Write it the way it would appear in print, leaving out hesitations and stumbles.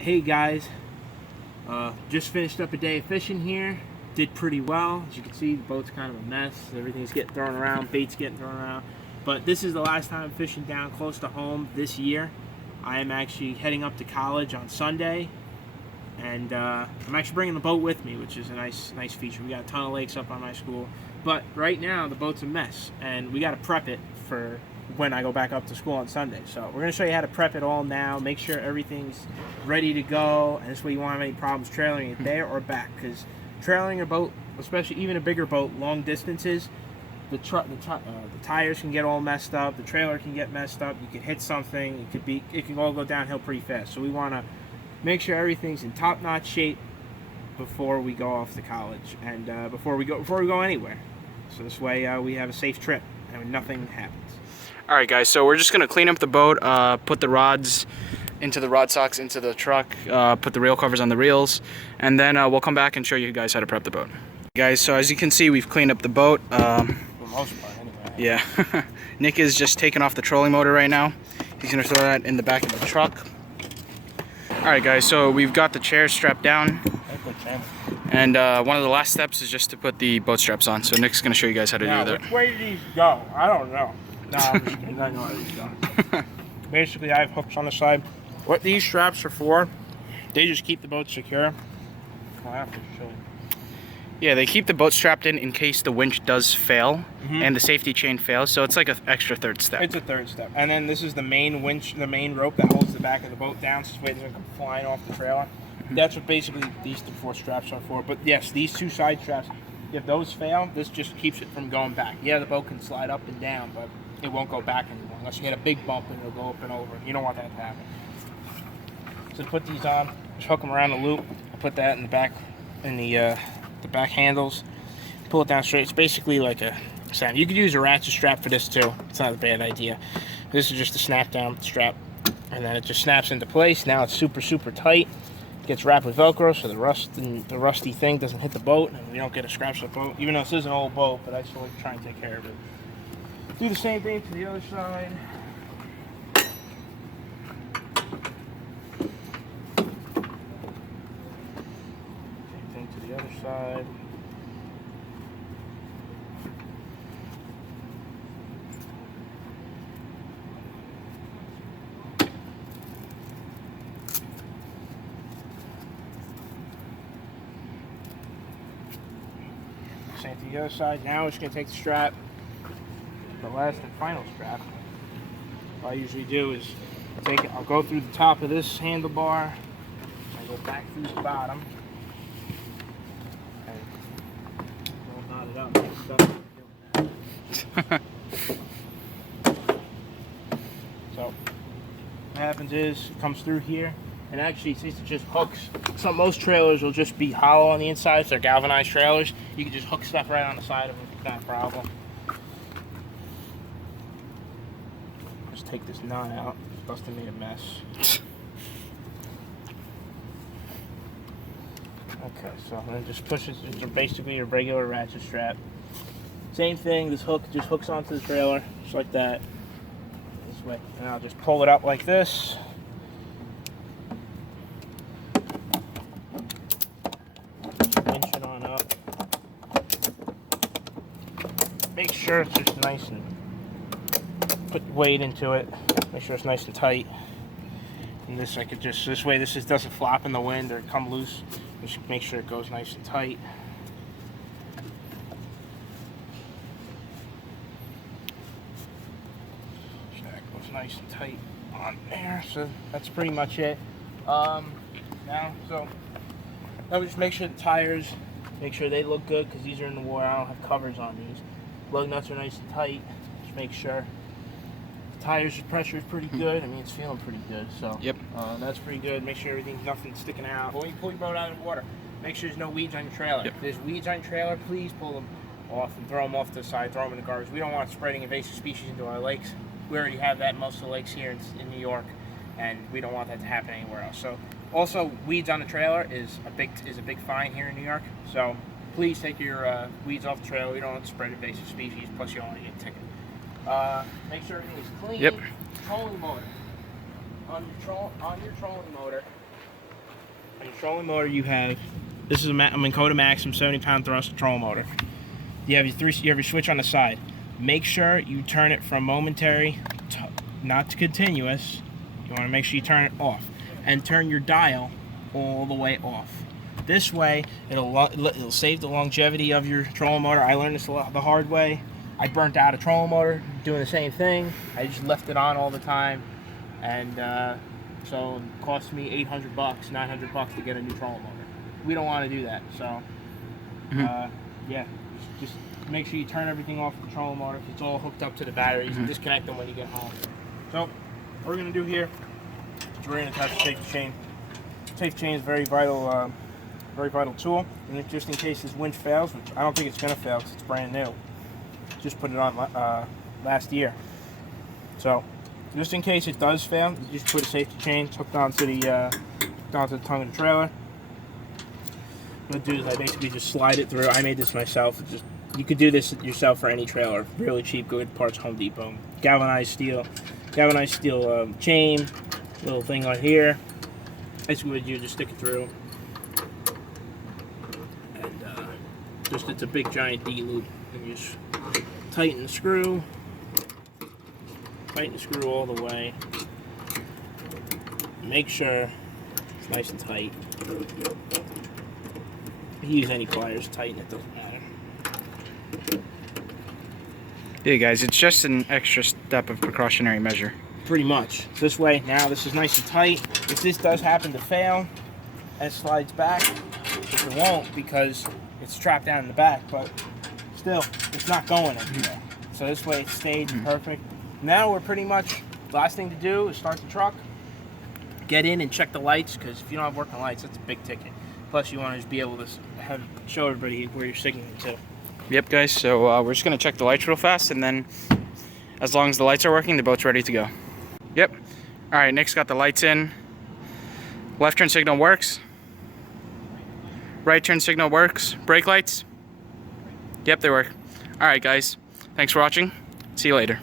Hey guys, just finished up a day of fishing here. Did pretty well. As you can see, the boat's kind of a mess. Everything's getting thrown around, bait's getting thrown around. But this is the last time I'm fishing down close to home this year. I am actually heading up to college on Sunday, and I'm actually bringing the boat with me, which is a nice feature. We got a ton of lakes up on my school, but right now the boat's a mess, and we got to prep it for when I go back up to school on Sunday. So we're going to show you how to prep it all now, make sure everything's ready to go, and this way you won't have any problems trailing it there or back, because trailing a boat, especially even a bigger boat, long distances, the tires can get all messed up, the trailer can get messed up, you could hit something, it can all go downhill pretty fast. So we want to make sure everything's in top-notch shape before we go off to college and before we go anywhere. So this way we have a safe trip and nothing happens. Alright guys, so we're just going to clean up the boat, put the rods into the rod socks into the truck, put the rail covers on the reels, and then we'll come back and show you guys how to prep the boat. Guys, so as you can see, we've cleaned up the boat. For the most part, anyway. Yeah. Nick is just taking off the trolling motor right now. He's going to throw that in the back of the truck. Alright guys, so we've got the chairs strapped down. And one of the last steps is just to put the boat straps on. So Nick's going to show you guys how to do that. Which way do these go? I don't know. No, I'm just kidding. I know how these go. Basically, I have hooks on the side. What these straps are for, they just keep the boat secure. I'll have to show you. Yeah, they keep the boat strapped in case the winch does fail and the safety chain fails. So it's like an extra third step. It's a third step. And then this is the main winch, the main rope that holds the back of the boat down so this way it doesn't come flying off the trailer. That's what basically these four straps are for. But yes, these two side straps, if those fail, this just keeps it from going back. Yeah, the boat can slide up and down, but it won't go back anymore unless you get a big bump and it'll go up and over. You don't want that to happen. So to put these on, just hook them around the loop. I put that in the back, in the back handles. Pull it down straight. It's basically like a snap. You could use a ratchet strap for this too. It's not a bad idea. This is just a snap down strap, and then it just snaps into place. Now it's super tight. It gets wrapped with Velcro so the rusty thing doesn't hit the boat, and we don't get a scratch on the boat. Even though this is an old boat, but I still like to try and take care of it. Do the same thing to the other side. Same thing to the other side. Same to the other side. Now we're just going to take the strap, the last and final strap. What I usually do is I'll go through the top of this handlebar, I go back through the bottom, and we'll knot it up. So what happens is it comes through here, and actually since it just hooks, most trailers will just be hollow on the inside if they're galvanized trailers. You can just hook stuff right on the side of them, not a problem. Just take this knot out. Busted me a mess. Okay, so then just push it. It's basically a regular ratchet strap. Same thing. This hook just hooks onto the trailer, just like that. This way, and I'll just pull it up like this. Just winch it on up. Make sure it's just nice and put weight into it. Make sure it's nice and tight. And this I could just, this way this just doesn't flop in the wind or come loose. Just make sure it goes nice and tight. So that goes nice and tight on there. So that's pretty much it. Now just make sure the tires, make sure they look good because these are in the water. I don't have covers on these. Lug nuts are nice and tight. Just make sure. Tires pressure is pretty good. I mean, it's feeling pretty good. So Yep. That's pretty good. Make sure nothing's sticking out. When you pull your boat out of the water, make sure there's no weeds on your trailer. Yep. If there's weeds on your trailer, please pull them off and throw them off to the side. Throw them in the garbage. We don't want spreading invasive species into our lakes. We already have that in most of the lakes here in New York, and we don't want that to happen anywhere else. So also, weeds on the trailer is a big fine here in New York. So please take your weeds off the trailer. We don't want to spread invasive species. Plus, you only get a ticket. Make sure everything is clean. Yep. Trolling motor. On your trolling motor, On your trolling motor, you have, this is a Minn Kota Maxim 70-pound thrust trolling motor. You have your switch on the side. Make sure you turn it from momentary to not to continuous. You want to make sure you turn it off, and turn your dial all the way off. This way, it'll save the longevity of your trolling motor. I learned this the hard way. I burnt out a trolling motor doing the same thing. I just left it on all the time, and so it cost me $800, $900 to get a new trolling motor. We don't want to do that, so yeah, just make sure you turn everything off the trolling motor. If it's all hooked up to the batteries, and disconnect them when you get home. So what we're gonna do here is we're gonna attach the safety chain. Safety chain is very vital tool, and just in case this winch fails, which I don't think it's gonna fail because it's brand new. Just put it on last year. So just in case it does fail, you just put a safety chain hooked onto the tongue of the trailer. What I do is I basically just slide it through. I made this myself. You could do this yourself for any trailer. Really cheap, good parts, Home Depot. Galvanized steel chain, little thing on here. Basically what you do, just stick it through. And it's a big giant D-loop. And you just tighten the screw. Tighten the screw all the way. Make sure it's nice and tight. If you use any pliers, tighten it, doesn't matter. Yeah, guys, it's just an extra step of precautionary measure. Pretty much. This way, now this is nice and tight. If this does happen to fail and it slides back, which it won't because it's trapped down in the back, but still, it's not going anywhere. So this way it stayed perfect. Now we're pretty much, the last thing to do is start the truck, get in and check the lights, because if you don't have working lights, that's a big ticket. Plus you want to just be able to show everybody where you're signaling to. Yep, guys, so we're just going to check the lights real fast, and then as long as the lights are working, the boat's ready to go. Yep. All right, Nick's got the lights in. Left turn signal works. Right turn signal works. Brake lights? Yep, they work. All right, guys. Thanks for watching. See you later.